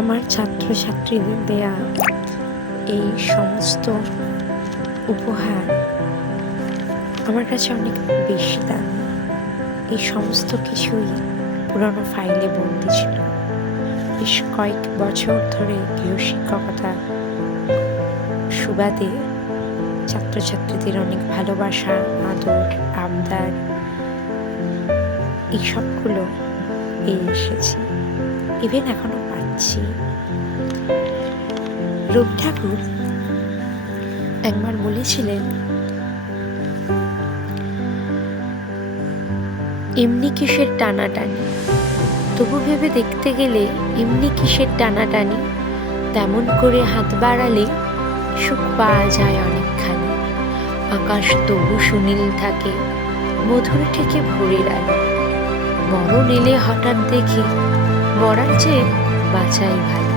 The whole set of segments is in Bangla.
আমার ছাত্রছাত্রীদের দেয়া এই সমস্ত উপহার আমার কাছে অনেক বেশি দামি। এই সমস্ত কিছুই পুরনো ফাইলে বন্দি ছিল। বেশ কয়েক বছর ধরে গৃহশিক্ষকতা সুবাদে ছাত্রছাত্রীদের অনেক ভালোবাসা, আদর, আবদার এই সবগুলো পেয়ে এসেছি, ইভেন এখনো পাচ্ছি। রবি ঠাকুর একবার বলেছিলেন, এমনি কিসের টানাটানি, তবু ভেবে দেখতে গেলে এমনি কিসের টানাটানি, তেমন করে হাত বাড়ালে সুখ পাওয়া যায় অনেকখানি। আকাশ তবু সুনীল থাকে, মধুর থেকে ভোরের আলো। মরণ এলে হঠাৎ দেখি, মরার চেয়ে বাঁচাই ভালো।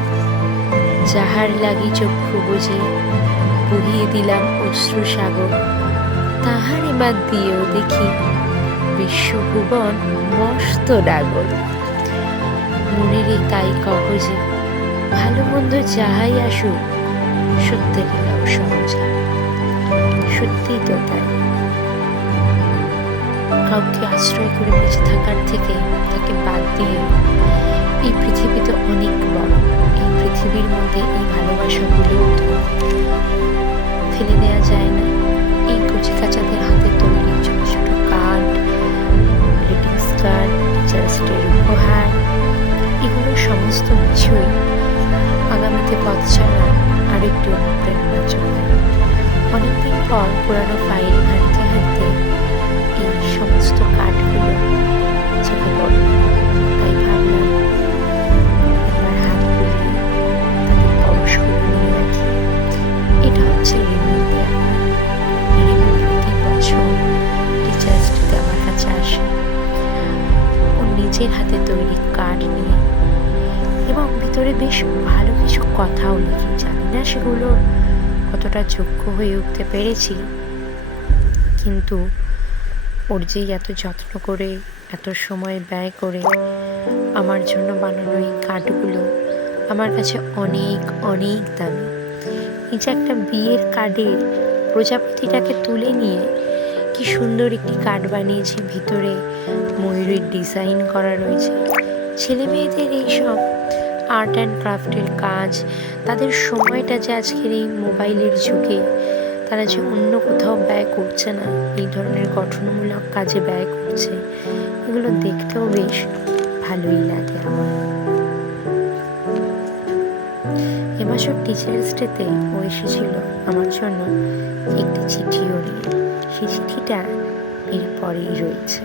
যাহার লাগি চক্ষু বুঝে বহিয়ে দিলাম অশ্রু সাগর, তাহার এবার দিয়েও দেখি বিশ্বভুবন মস্ত ডাগর। মনের এই তাই কহ যে, ভালো মন্দ যাহাই আসুক, সত্যের এলাও সহজে। সত্যিই তো তাই। কাউকে আশ্রয় করে বেঁচে থাকার থেকে তাকে বাদ দিয়ে, এই পৃথিবী তো অনেক বড়, এই পৃথিবীর মধ্যে এই ভালোবাসাগুলোও তো ফেলে দেওয়া যায় না। এই কচিকাচাদের হাতে তৈরি ছোট ছোট কার্ড, গ্রিটিংস কার্ড, টিচার্স ডের উপহার, এগুলো সমস্ত কিছুই আগামীতে পথ চলা আরেকটু অনুপ্রেরণা যোগায়। অনেকদিন পর পুরানো ফাইল ঘাঁটতে ঘাঁটতে এই সমস্ত কার্ডগুলো চোখে পড়ল, তাই ভাবলাম একবার হাত বুলিয়ে তাদের পরশগুলো নিয়ে রাখি। এটা হচ্ছে রিমির দেওয়া কার্ড। রিমি প্রতি বছর টিচার্স ডেতে আমার কাছে আসে ওর নিজের হাতে তৈরি কার্ড নিয়ে, এবং ভিতরে বেশ ভালো কিছু কথাও লিখি। জানি না সেগুলো কতটা যোগ্য হয়ে উঠতে পেরেছি, কিন্তু ওর যেই এত যত্ন করে, এত সময় ব্যয় করে আমার জন্য বানানো এই কার্ডগুলো আমার কাছে অনেক অনেক দামি। এই যে একটা বিয়ের কার্ডের প্রজাপতিটাকে তুলে নিয়ে কি সুন্দর একটি কার্ড বানিয়েছে, ভিতরে ময়ূরের ডিজাইন করা রয়েছে। ছেলে মেয়েদের এইসব আর্ট অ্যান্ড ক্রাফটের কাজ, তাদের সময়টা যে আজকের এই মোবাইলের যুগে তারা যে অন্য কোথাও ব্যয় করছে না, এই ধরনের গঠনমূলক কাজে ব্যয় করছে, এগুলো দেখতেও বেশ ভালোই লাগে আমার। এবছর টিচার্স ডেতে ও এসেছিল আমার জন্য একটি চিঠিও নিয়ে। সেই চিঠিটা এর পরেই রয়েছে।